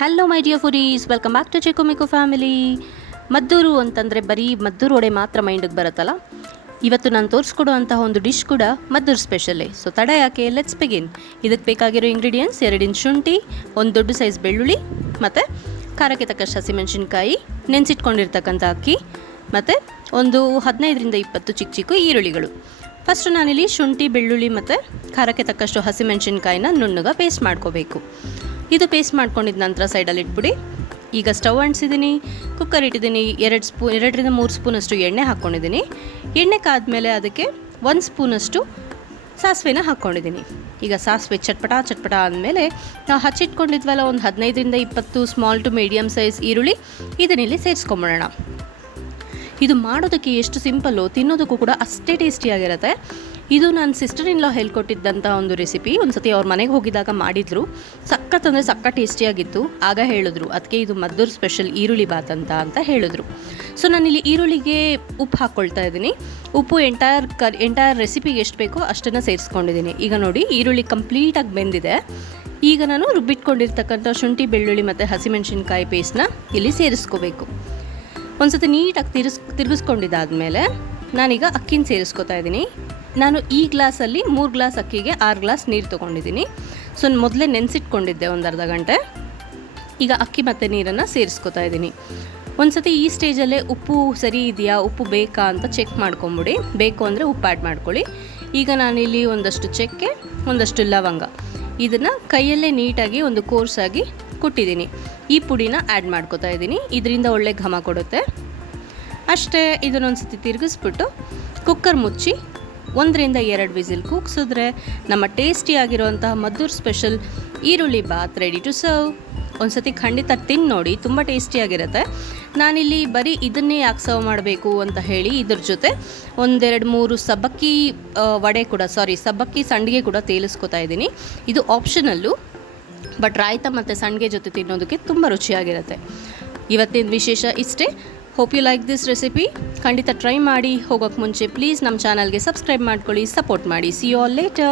Hello my dear furries welcome back to Chikkumiku family Maddur ಅಂತಂದರೆ ಬರೀ ಮದ್ದೂರು ವಡೆ ಮಾತ್ರ ಮೈಂಡಿಗೆ ಬರುತ್ತಲ್ಲ? ಇವತ್ತು ನಾನು ತೋರಿಸ್ಕೊಡುವಂತಹ ಒಂದು ಡಿಶ್ ಕೂಡ ಮದ್ದೂರು ಸ್ಪೆಷಲ್ಲೇ ಸೊ ತಡ ಯಾಕೆ? ಲೆಟ್ಸ್ ಬಿಗಿನ್ ಇದಕ್ಕೆ ಬೇಕಾಗಿರೋ ಇಂಗ್ರೀಡಿಯೆಂಟ್ಸ್ ಎರಡಿನ ಶುಂಠಿ, ಒಂದು ದೊಡ್ಡ ಸೈಜ್ ಬೆಳ್ಳುಳ್ಳಿ, ಮತ್ತು ಖಾರಕ್ಕೆ ತಕ್ಕಷ್ಟು ಹಸಿಮೆಣಸಿನ್ಕಾಯಿ, ನೆನೆಸಿಟ್ಕೊಂಡಿರ್ತಕ್ಕಂಥ ಅಕ್ಕಿ, ಮತ್ತು ಒಂದು ಹದಿನೈದರಿಂದ ಇಪ್ಪತ್ತು ಚಿಕ್ಕ ಚಿಕ್ಕ ಈರುಳ್ಳಿಗಳು. ಫಸ್ಟು ನಾನಿಲ್ಲಿ ಶುಂಠಿ, ಬೆಳ್ಳುಳ್ಳಿ, ಮತ್ತು ಖಾರಕ್ಕೆ ತಕ್ಕಷ್ಟು ಹಸಿಮೆಣಸಿನ್ಕಾಯಿನ ನುಣ್ಣಗೆ ಪೇಸ್ಟ್ ಮಾಡ್ಕೋಬೇಕು. ಇದು ಪೇಸ್ಟ್ ಮಾಡ್ಕೊಂಡಿದ್ದ ನಂತರ ಸೈಡಲ್ಲಿ ಇಟ್ಬಿಡಿ. ಈಗ ಸ್ಟವ್ ಅಂಟಿಸಿದ್ದೀನಿ ಕುಕ್ಕರ್ ಇಟ್ಟಿದ್ದೀನಿ ಎರಡು ಸ್ಪೂನ್ ಎರಡರಿಂದ ಮೂರು ಸ್ಪೂನಷ್ಟು ಎಣ್ಣೆ ಹಾಕ್ಕೊಂಡಿದ್ದೀನಿ ಎಣ್ಣೆ ಕಾದ್ಮೇಲೆ ಅದಕ್ಕೆ ಒಂದು ಸ್ಪೂನಷ್ಟು ಸಾಸಿವೆನ ಹಾಕ್ಕೊಂಡಿದ್ದೀನಿ ಈಗ ಸಾಸಿವೆ ಚಟ್ಪಟ ಚಟ್ಪಟ ಆದಮೇಲೆ ನಾವು ಹಚ್ಚಿಟ್ಕೊಂಡಿದ್ವಲ್ಲ ಒಂದು ಹದಿನೈದರಿಂದ ಇಪ್ಪತ್ತು ಸ್ಮಾಲ್ ಟು ಮೀಡಿಯಮ್ ಸೈಜ್ ಈರುಳ್ಳಿ ಇದನ್ನಿಲ್ಲಿ ಸೇರಿಸ್ಕೊಂಬಿಡೋಣ. ಇದು ಮಾಡೋದಕ್ಕೆ ಎಷ್ಟು ಸಿಂಪಲ್ಲು ತಿನ್ನೋದಕ್ಕೂ ಕೂಡ ಅಷ್ಟೇ ಟೇಸ್ಟಿಯಾಗಿರುತ್ತೆ ಇದು ನನ್ನ ಸಿಸ್ಟರ್ ಇನ್ ಲಾ ಹೇಳ್ಕೊಟ್ಟಿದ್ದಂಥ ಒಂದು ರೆಸಿಪಿ ಒಂದು ಸತಿ ಅವ್ರ ಮನೆಗೆ ಹೋಗಿದಾಗ ಮಾಡಿದ್ರು. ಸಖತ್ ಅಂದರೆ ಸಕ್ಕ ಟೇಸ್ಟಿಯಾಗಿತ್ತು ಆಗ ಹೇಳಿದ್ರು ಅದಕ್ಕೆ ಇದು ಮದ್ದೂರು ಸ್ಪೆಷಲ್ ಈರುಳ್ಳಿ ಬಾತ್ ಅಂತ ಅಂತ ಹೇಳಿದ್ರು. ಸೊ ನಾನಿಲ್ಲಿ ಈರುಳ್ಳಿಗೆ ಉಪ್ಪು ಹಾಕ್ಕೊಳ್ತಾ ಇದ್ದೀನಿ. ಉಪ್ಪು ಎಂಟೈರ್ ಕರ್ ಎಂಟೈರ್ ರೆಸಿಪಿಗೆ ಎಷ್ಟು ಬೇಕೋ ಅಷ್ಟನ್ನು ಸೇರಿಸ್ಕೊಂಡಿದ್ದೀನಿ. ಈಗ ನೋಡಿ, ಈರುಳ್ಳಿ ಕಂಪ್ಲೀಟಾಗಿ ಬೆಂದಿದೆ. ಈಗ ನಾನು ರುಬ್ಬಿಟ್ಕೊಂಡಿರ್ತಕ್ಕಂಥ ಶುಂಠಿ, ಬೆಳ್ಳುಳ್ಳಿ ಮತ್ತು ಹಸಿಮೆಣಸಿನ್ಕಾಯಿ ಪೇಸ್ಟ್ನ ಇಲ್ಲಿ ಸೇರಿಸ್ಕೋಬೇಕು. ಒಂದು ಸತಿ ನೀಟಾಗಿ ತಿರ್ಸ್, ತಿರುಗಿಸ್ಕೊಂಡಿದ್ದಾದಮೇಲೆ ನಾನೀಗ ಅಕ್ಕಿನ ಸೇರಿಸ್ಕೊತಾ ಇದ್ದೀನಿ. ನಾನು ಈ ಗ್ಲಾಸಲ್ಲಿ ಮೂರು ಗ್ಲಾಸ್ ಅಕ್ಕಿಗೆ ಆರು ಗ್ಲಾಸ್ ನೀರು ತೊಗೊಂಡಿದ್ದೀನಿ. ಸೊ ಮೊದಲೇ ನೆನೆಸಿಟ್ಕೊಂಡಿದ್ದೆ ಒಂದು ಅರ್ಧ ಗಂಟೆ. ಈಗ ಅಕ್ಕಿ ಮತ್ತು ನೀರನ್ನು ಸೇರಿಸ್ಕೊತಾ ಇದ್ದೀನಿ. ಒಂದು ಸತಿ ಈ ಸ್ಟೇಜಲ್ಲೇ ಉಪ್ಪು ಸರಿ ಇದೆಯಾ, ಉಪ್ಪು ಬೇಕಾ ಅಂತ ಚೆಕ್ ಮಾಡ್ಕೊಂಬಿಡಿ. ಬೇಕು ಅಂದರೆ ಉಪ್ಪು ಆ್ಯಡ್ ಮಾಡ್ಕೊಳ್ಳಿ. ಈಗ ನಾನಿಲ್ಲಿ ಒಂದಷ್ಟು ಚಕ್ಕೆ, ಒಂದಷ್ಟು ಲವಂಗ. ಇದನ್ನು ಕೈಯಲ್ಲೇ ನೀಟಾಗಿ ಒಂದು ಕೋರ್ಸಾಗಿ ಕೊಟ್ಟಿದ್ದೀನಿ. ಈ ಪುಡಿನ ಆ್ಯಡ್ ಮಾಡ್ಕೋತಾ ಇದ್ದೀನಿ. ಇದರಿಂದ ಒಳ್ಳೆ ಘಮ ಕೊಡುತ್ತೆ. ಅಷ್ಟೇ ಇದನ್ನೊಂದು ಸತಿ ತಿರುಗಿಸ್ಬಿಟ್ಟು ಕುಕ್ಕರ್ ಮುಚ್ಚಿ ಒಂದರಿಂದ ಎರಡು ವಿಸಿಲ್ ಕೂಗಿಸಿದ್ರೆ ನಮ್ಮ ಟೇಸ್ಟಿಯಾಗಿರುವಂತಹ ಮದ್ದೂರು ಸ್ಪೆಷಲ್ ಈರುಳ್ಳಿ ಬಾತ್ ರೆಡಿ ಟು ಸರ್ವ್ ಒಂದು ಸತಿ ಖಂಡಿತ ತಿಂದು ನೋಡಿ, ತುಂಬ ಟೇಸ್ಟಿಯಾಗಿರುತ್ತೆ. ನಾನಿಲ್ಲಿ ಬರೀ ಇದನ್ನೇ ಯಾಕೆ ಸರ್ವ್ ಮಾಡಬೇಕು ಅಂತ ಹೇಳಿ ಇದ್ರ ಜೊತೆ ಒಂದೆರಡು ಮೂರು ಸಬ್ಬಕ್ಕಿ ವಡೆ ಕೂಡ ಸಾರಿ ಸಬ್ಬಕ್ಕಿ ಸಂಡಿಗೆ ಕೂಡ ತೇಲಿಸ್ಕೊತಾ ಇದ್ದೀನಿ. ಇದು ಆಪ್ಷನಲ್ಲು ಬಟ್ ರಾಯ್ತ ಮತ್ತು ಸಂಡಿಗೆ ಜೊತೆ ತಿನ್ನೋದಕ್ಕೆ ತುಂಬ ರುಚಿಯಾಗಿರುತ್ತೆ. ಇವತ್ತಿನ ವಿಶೇಷ ಇಷ್ಟೇ. Hope you like this recipe ಖಂಡಿತ ಟ್ರೈ ಮಾಡಿ ಹೋಗೋಕ್ಕೆ ಮುಂಚೆ ಪ್ಲೀಸ್ ನಮ್ಮ ಚಾನಲ್ಗೆ ಸಬ್ಸ್ಕ್ರೈಬ್ ಮಾಡ್ಕೊಳ್ಳಿ ಸಪೋರ್ಟ್ ಮಾಡಿ. C you all litre